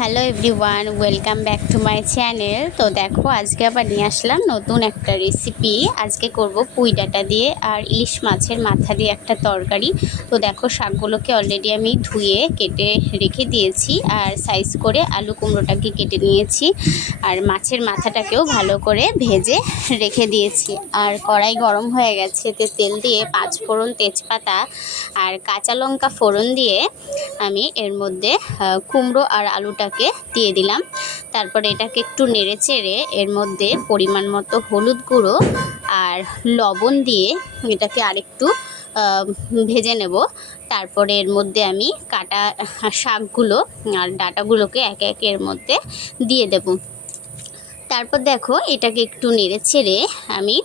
Hello everyone, welcome back to my channel. তো দেখো, আজকে আবার নিয়ে আসলাম নতুন একটা রেসিপি আজকে করব পুঁই ডাঁটা দিয়ে আর ইলিশ মাছের মাথা দিয়ে একটা তরকারি। তো দেখো, শাকগুলোকে অলরেডি আমি ধুয়ে কেটে রেখে দিয়েছি আর সাইজ করে আলু কুমড়োটাকে কেটে নিয়েছি আর মাছের মাথাটাকেও ভালো করে ভেজে রেখে দিয়েছি। আর কড়াই গরম হয়ে গেছে, এতে তেল দিয়ে পাঁচ ফোড়ন তেজপাতা আর কাঁচা লঙ্কা ফোড়ন দিয়ে আমি এর মধ্যে কুমড়ো আর আলুটাকে দিয়ে দিলাম। তারপরে এটাকে একটু নেড়ে চেড়ে এর মধ্যে পরিমাণ মতো হলুদ গুঁড়ো আর লবণ দিয়ে এটাকে আরেকটু ভেজে নেব। তারপরে এর মধ্যে আমি কাটা শাকগুলো আর ডাটাগুলোকে একে একে এর মধ্যে দিয়ে দেবো। তারপর দেখো এটাকে একটু নেড়ে ছেড়ে আমি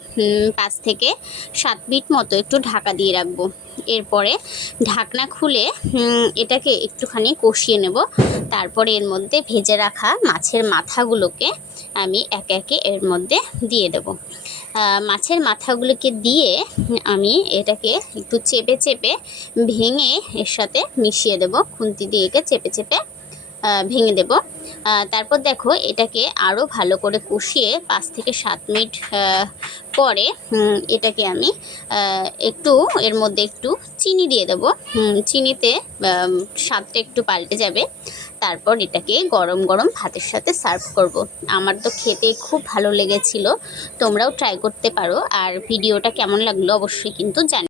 পাঁচ থেকে সাত মিনিট মতো একটু ঢাকা দিয়ে রাখব। এরপরে ঢাকনা খুলে এটাকে একটুখানি কষিয়ে নেব। তারপরে এর মধ্যে ভেজে রাখা মাছের মাথাগুলোকে আমি একে একে এর মধ্যে দিয়ে দেব। মাছের মাথাগুলোকে দিয়ে আমি এটাকে একটু চেপে চেপে ভেঙে এর সাথে মিশিয়ে দেব। খুন্তি দিয়ে চেপে চেপে ভেঙে দেব। তারপর দেখো এটাকে আরও ভালো করে কষিয়ে পাঁচ থেকে সাত মিনিট পরে এটাকে আমি একটু এর মধ্যে একটু চিনি দিয়ে দেবো। চিনিতে স্বাদটা একটু পাল্টে যাবে। তারপর এটাকে গরম গরম ভাতের সাথে সার্ভ করব। আমার তো খেতে খুব ভালো লেগেছিল। তোমরাও ট্রাই করতে পারো। আর ভিডিওটা কেমন লাগল অবশ্যই কিন্তু জানি